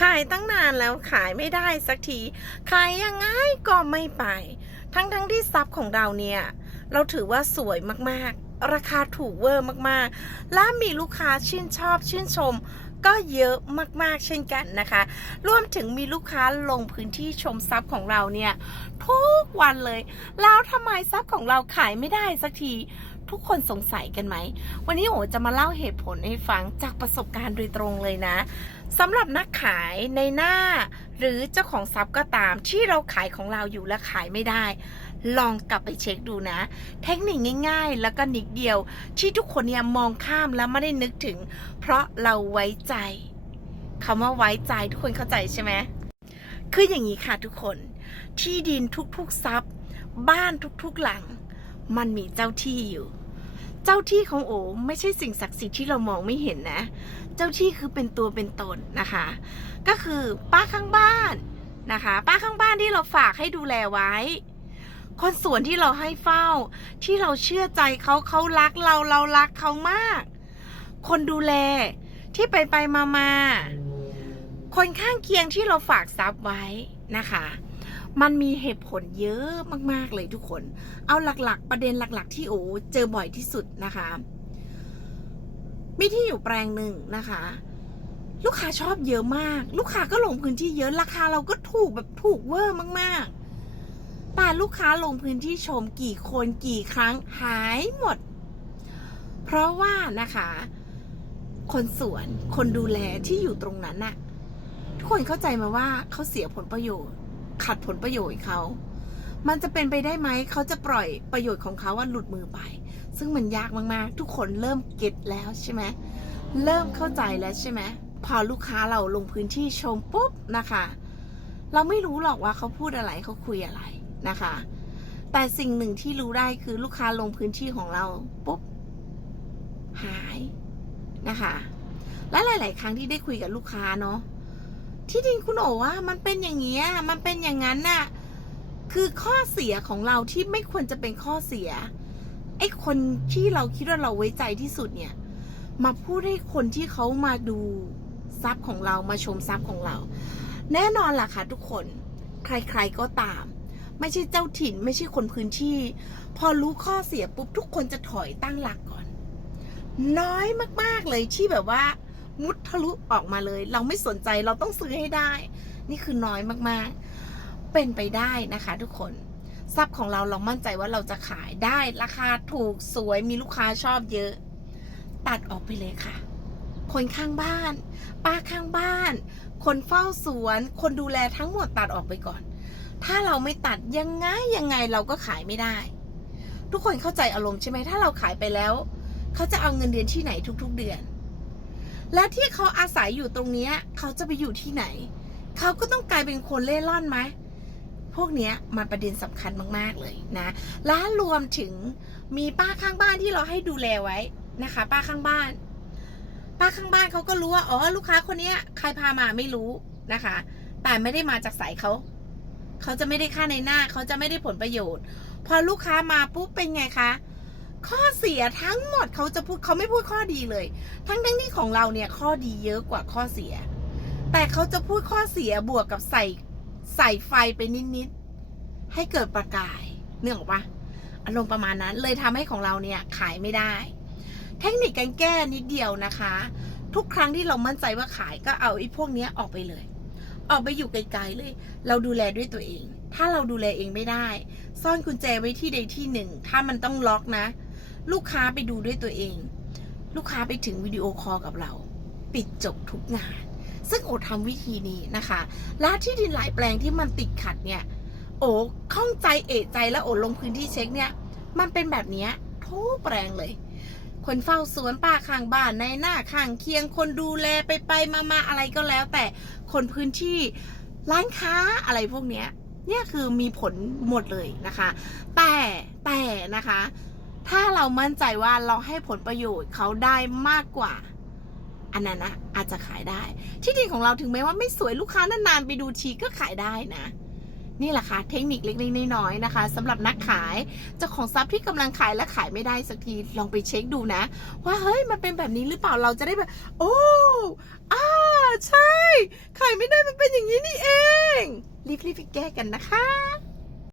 ขายตั้งนานแล้วขายไม่ได้สักที ขายยังไงก็ไม่ไป ทั้งทั้งที่ทรัพย์ของเราเนี่ย เราถือว่าสวยมากๆ ราคาถูกเวอร์มากๆ และมีลูกค้าชื่นชอบชื่นชมก็เยอะมากๆเช่นกันนะคะ รวมถึงมีลูกค้าลงพื้นที่ชมทรัพย์ของเราเนี่ย ทุกวันเลย แล้วทำไมทรัพย์ของเราขายไม่ได้สักที ทุกคนสงสัยกันไหม วันนี้โอจะมาเล่าเหตุผลให้ฟังจากประสบการณ์โดยตรงเลยนะสำหรับนักขายในหน้า หรือเจ้าของทรัพย์ก็ตามที่เราขายของเราอยู่และขายไม่ได้ ลองกลับไปเช็คดูนะ เทคนิคง่ายๆ แล้วก็นิดเดียว ที่ทุกคนเนี่ยมองข้ามแล้วไม่ได้นึกถึง เพราะเราไว้ใจคำว่าไว้ใจทุกคนเข้าใจใช่ไหมคืออย่างนี้ค่ะทุกคน ที่ดินทุกๆทรัพย์ บ้านทุกๆหลัง มันมีเจ้าที่อยู่ เจ้าที่ของโอไม่ใช่สิ่งศักดิ์สิทธิ์ที่เรามองไม่เห็นนะ เจ้าที่คือเป็นตัวเป็นตนนะคะ ก็คือป้าข้างบ้านนะคะ ป้าข้างบ้านที่เราฝากให้ดูแลไว้ คนสวนที่เราให้เฝ้า ที่เราเชื่อใจเขาเขารักเราเรารักเขามาก คนดูแลที่ไปไปมามาคนข้างเคียงที่เราฝากทรัพย์ไว้นะคะ มันมีเหตุผลเยอะมาก ๆ เลยทุกคน เอาหลัก ๆ ประเด็นหลัก ๆ ที่โอเจอบ่อยที่สุดนะคะ มีที่อยู่แปลงหนึ่งนะคะ ลูกค้าชอบเยอะมาก ลูกค้าก็ลงพื้นที่เยอะราคาเราก็ถูกแบบถูกเวอร์มาก ๆ แต่ลูกค้าลงพื้นที่ชมกี่คนกี่ครั้งหายหมด เพราะว่านะคะ คนสวนคนดูแลที่อยู่ตรงนั้นน่ะทุกคนเข้าใจมาว่าเขาเสียผลประโยชน์ ขัดผลประโยชน์เขา มันจะเป็นไปได้ไหม เขาจะปล่อยประโยชน์ของเขาว่าหลุดมือไป ซึ่งมันยากมากๆ ทุกคนเริ่มเก็ตแล้วใช่ไหม เริ่มเข้าใจแล้วใช่ไหม พอลูกค้าเราลงพื้นที่ชมปุ๊บนะคะ เราไม่รู้หรอกว่าเขาพูดอะไรเขาคุยอะไรนะคะ แต่สิ่งหนึ่งที่รู้ได้คือลูกค้าลงพื้นที่ของเราปุ๊บหายนะคะ และหลาย ๆ ครั้งที่ได้คุยกับลูกค้าเนาะ ที่ดินคุณโอว่ามันเป็นอย่างเงี้ยมันเป็นอย่างนั้นน่ะ คือข้อเสียของเราที่ไม่ควรจะเป็นข้อเสีย ไอ้คนที่เราคิดว่าเราไว้ใจที่สุดเนี่ย มาพูดให้คนที่เขามาดูทรัพย์ของเรามาชมทรัพย์ของเรา แน่นอนล่ะค่ะทุกคน ใครๆก็ตาม ไม่ใช่เจ้าถิ่นไม่ใช่คนพื้นที่ พอรู้ข้อเสียปุ๊บทุกคนจะถอยตั้งหลักก่อน น้อยมากๆเลยที่แบบว่า มุดทะลุออกมาเลย เราไม่สนใจเราต้องซื้อให้ได้ นี่คือน้อยมากๆ เป็นไปได้นะคะทุกคนทรัพย์ของเราเรามั่นใจว่าเราจะขายได้ราคาถูกสวยมีลูกค้าชอบเยอะ ตัดออกไปเลยค่ะ คนข้างบ้าน ป้าข้างบ้าน คนเฝ้าสวน คนดูแลทั้งหมดตัดออกไปก่อน ถ้าเราไม่ตัดยังไงยังไงเราก็ขายไม่ได้ ทุกคนเข้าใจอารมณ์ใช่ไหมถ้าเราขายไปแล้ว เขาจะเอาเงินเดือนที่ไหนทุก ๆ เดือน และที่เขาอาศัยอยู่ตรงนี้เขาจะไปอยู่ที่ไหน เขาก็ต้องกลายเป็นคนเล่ร่อนไหมพวกนี้มันประเด็นสำคัญมาก ๆ เลยนะ และรวมถึงมีป้าข้างบ้านที่เราให้ดูแลไว้นะคะ ป้าข้างบ้าน ป้าข้างบ้านเขาก็รู้ว่าอ๋อลูกค้าคนนี้ใครพามาไม่รู้นะคะ แต่ไม่ได้มาจากสายเขา เขาจะไม่ได้ค่าในหน้า เขาจะไม่ได้ผลประโยชน์ พอลูกค้ามาปุ๊บเป็นไงคะ ข้อเสียทั้งหมดเขาจะพูดเขาไม่พูดข้อดีเลย ทั้งทั้งที่ของเราเนี่ยข้อดีเยอะกว่าข้อเสีย แต่เขาจะพูดข้อเสียบวกกับใส่ใส่ไฟไปนิดๆให้เกิดประกายเนื่องออกปะอารมณ์ประมาณนั้นเลยทำให้ของเราเนี่ยขายไม่ได้ เทคนิคการแก้นิดเดียวนะคะ ทุกครั้งที่เรามั่นใจว่าขายก็เอาไอ้พวกเนี้ยออกไปเลย ออกไปอยู่ไกลๆเลย เราดูแลด้วยตัวเอง ถ้าเราดูแลเองไม่ได้ ซ่อนกุญแจไว้ที่ใดที่หนึ่ง ถ้ามันต้องล็อกนะ ลูกค้าไปดูด้วยตัวเอง ลูกค้าไปถึงวิดีโอคอลกับเรา ปิดจบทุกงาน ซึ่งโอทำวิธีนี้นะคะ และที่ดินหลายแปลงที่มันติดขัดเนี่ย โอข้องใจเอะใจแล้วโอลงพื้นที่เช็คเนี่ย มันเป็นแบบนี้ทุกแปลงเลย คนเฝ้าสวนป้าข้างบ้านในหน้าข้างเคียง คนดูแลไปไปมามาอะไรก็แล้ว แต่คนพื้นที่ร้านค้าอะไรพวกเนี้ยเนี่ยคือมีผลหมดเลยนะคะ แต่แต่นะคะ ถ้าเรามั่นใจว่าเราให้ผลประโยชน์เขาได้มากกว่า อันนั้นนะอาจจะขายได้ ที่ดินของเราถึงแม้ว่าไม่สวยลูกค้านานๆไปดูทีก็ขายได้นะนี่แหละค่ะเทคนิคเล็กๆน้อยๆนะคะสำหรับนักขายเจ้าของทรัพย์ที่กำลังขายและขายไม่ได้สักทีลองไปเช็คดูนะ ว่าเฮ้ยมันเป็นแบบนี้หรือเปล่าเราจะได้แบบ โอ้อ่าใช่ ขายไม่ได้มันเป็นอย่างนี้นี่เองรีบๆไปแก้กันนะคะ